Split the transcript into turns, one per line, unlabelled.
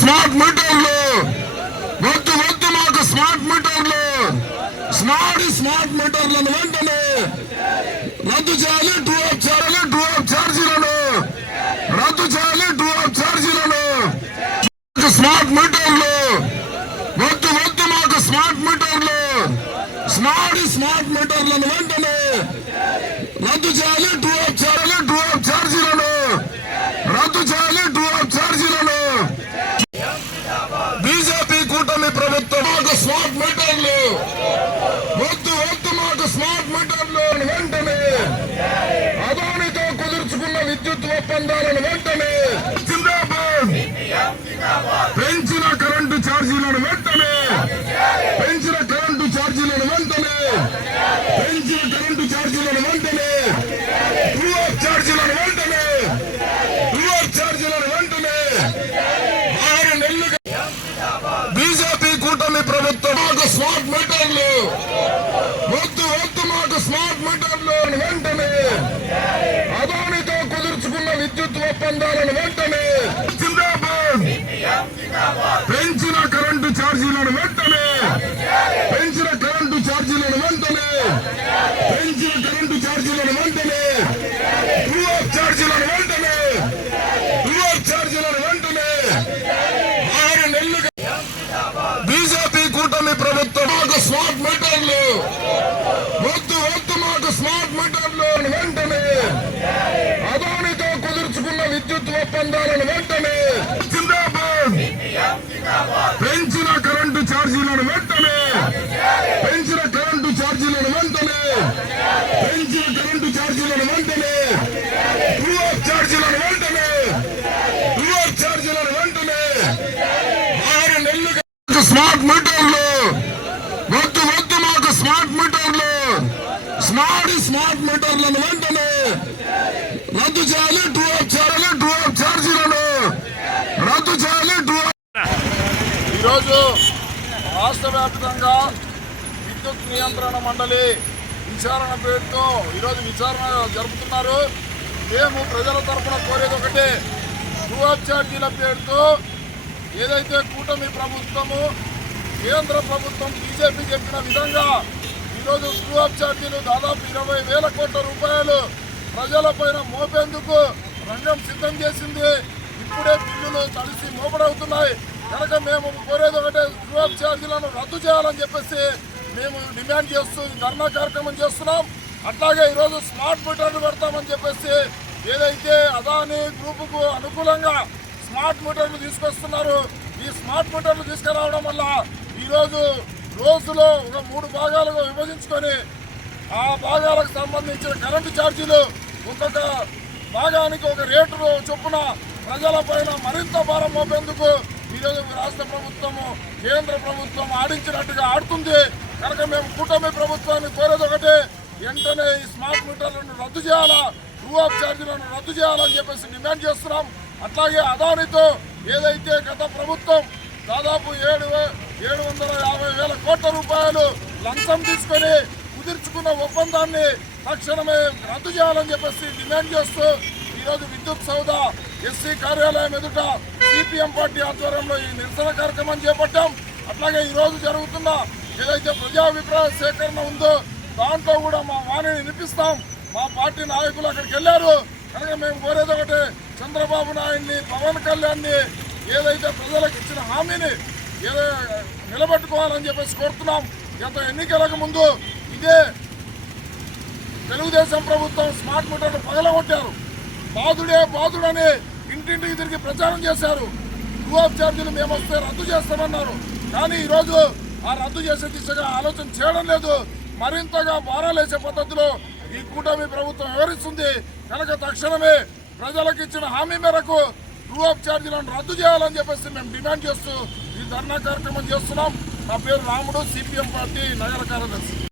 Smart మీటర్లు. వద్దు వద్దు మాకు స్మార్ట్ మీటర్లు. స్మార్ట్ స్మార్ట్ మీటర్లను వెంటనే రద్దు చేయాలి. టూ ఆఫ్ చేయాలి టూ ఆఫ్ ఛార్జీలను రద్దు చేయాలి టూ ఆఫ్ ఛార్జీలను స్మార్ట్ మీటర్లు. వద్దు వద్దు మాకు స్మార్ట్ మీటర్లు. స్మార్ట్ స్మార్ట్ మీటర్లను వెంటనే రద్దు చేయాలి. టూ ఒప్పందాలను వెంటనే జిందాబాద్. పెంచిన కరెంటు ఛార్జీలను వెంటనే పెంచిన కరెంటు ఛార్జీలను వెంటనే పెంచిన కరెంటు ఛార్జీలను వెంటనే ఒప్పందాలను వెంటనే జిందాబాద్. పెంచిన కరెంటు ఛార్జీలను వెంటనే పెంచిన కరెంటు ఛార్జీలను వెంటనే పెంచిన కరెంటు ఛార్జీలను వెంటనే టూ ఆఫ్ ఛార్జీలను వెంటనే టూ ఆఫ్ ఛార్జీలను వెంటనే ఆరు నెలలుగా బీజేపీ కూటమి ప్రభుత్వం మాకు స్మార్ట్ మీటర్లు. వద్దు వద్దు మాకు స్మార్ట్ మీటర్ విద్యుత్ వెంటనే. జిందాబాద్. పెంచిన కరెంటు ఛార్జీలను వెంటనే. పెంచిన కరెంటు ఛార్జీలను వెంటనే. పెంచిన కరెంటు ఛార్జీలను వెంటనే. టూ ఆఫ్ ఛార్జీలను వెంటనే. టూ ఆఫ్ ఛార్జీలను వెంటనే. ఆరు నెలలు స్మార్ట్ మీటర్లు. వద్దు వద్దు మాకు స్మార్ట్ మీటర్లు. స్మార్ట్ స్మార్ట్ మీటర్లను వెంటనే రద్దు చేయాలి టూ ఆఫ్ చేయాలి టూ ఆఫ్ ఛార్జీలను రద్దు చేయాలి టూ
ఈరోజు రాష్ట్రవ్యాప్తంగా విద్యుత్ నియంత్రణ మండలి విచారణ పేరుతో ఈరోజు విచారణ జరుపుతున్నారు. మేము ప్రజల తరఫున కోరేది ఒకటే టూ ఛార్జీల పేరుతో ఏదైతే కూటమి ప్రభుత్వము కేంద్ర ప్రభుత్వం బీజేపీ చెప్పిన విధంగా ఈరోజు టూ ఛార్జీలు దాదాపు ఇరవై వేల కోట్ల రూపాయలు ప్రజలపైన మోపేందుకు రంగం సిద్ధం చేసింది. ఇప్పుడే బిల్లులు తడిసి మోపడవుతున్నాయి. కనుక మేము కోరేది ఒకటే టూ ఛార్జీలను రద్దు చేయాలని చెప్పేసి మేము డిమాండ్ చేస్తూ ధర్నా కార్యక్రమం చేస్తున్నాం. అట్లాగే ఈరోజు స్మార్ట్ మీటర్లు పెడతామని చెప్పేసి ఏదైతే అదాని గ్రూపుకు అనుకూలంగా స్మార్ట్ మీటర్లు తీసుకొస్తున్నారు ఈ స్మార్ట్ మీటర్లు తీసుకురావడం వల్ల ఈరోజు రోజులో ఒక మూడు భాగాలుగా విభజించుకొని ఆ భాగాలకు సంబంధించిన కరెంటు ఛార్జీలు ఒక్కొక్క భాగానికి ఒక రేటు చొప్పున ప్రజలపైన మరింత భారం మోపేందుకు ఈరోజు రాష్ట్ర ప్రభుత్వము కేంద్ర ప్రభుత్వం ఆడించినట్టుగా ఆడుతుంది. కనుక మేము కూటమి ప్రభుత్వాన్ని కోరేది ఒకటే వెంటనే ఈ స్మార్ట్ మీటర్లను రద్దు చేయాలా? ట్రూ ఆఫ్ ఛార్జీలను రద్దు చేయాలని చెప్పేసి డిమాండ్ చేస్తున్నాం. అట్లాగే అదానితో ఏదైతే గత ప్రభుత్వం దాదాపు ఏడు ఏడు వందల యాభై వేల కోట్ల రూపాయలు లంచం తీసుకొని కుదుర్చుకున్న ఒప్పందాన్ని తక్షణమే రద్దు చేయాలని చెప్పేసి డిమాండ్ చేస్తూ ఈరోజు విద్యుత్ సౌధ ఎస్సీ కార్యాలయం ఎదుట సిపిఎం పార్టీ ఆధ్వర్యంలో ఈ నిరసన కార్యక్రమం చేపట్టాం. అట్లాగే ఈరోజు జరుగుతున్న ఏదైతే ప్రజాభిప్రాయ సేకరణ ఉందో దాంట్లో కూడా మా వాణిని వినిపిస్తాం. మా పార్టీ నాయకులు అక్కడికి వెళ్ళారు. కనుక మేము కోరేది ఒకటే చంద్రబాబు నాయుడిని పవన్ కళ్యాణ్ని ఏదైతే ప్రజలకు ఇచ్చిన హామీని ఏదో నిలబెట్టుకోవాలని చెప్పేసి కోరుతున్నాం. గత ఎన్నికలకు ముందు ఇదే తెలుగుదేశం ప్రభుత్వం స్మార్ట్ మీటర్లు పగలగొట్టారు. బాధుడే బాధుడని ఇంటింటికి తిరిగి ప్రచారం చేశారు. టూ ఆఫ్ ఛార్జీలు మేము వస్తే రద్దు చేస్తామన్నారు. కానీ ఈరోజు ఆ రద్దు చేసే దిశగా ఆలోచన చేయడం లేదు. మరింతగా భారాలేసే పద్ధతిలో ఈ కూటమి ప్రభుత్వం వివరిస్తుంది కనుక తక్షణమే ప్రజలకు ఇచ్చిన హామీ మేరకు టూ ఆఫ్ ఛార్జీలను రద్దు చేయాలని చెప్పేసి మేము డిమాండ్ చేస్తూ ఈ ధర్నా కార్యక్రమం చేస్తున్నాం. నా పేరు రాముడు సిపిఎం పార్టీ నగర కార్యదర్శి.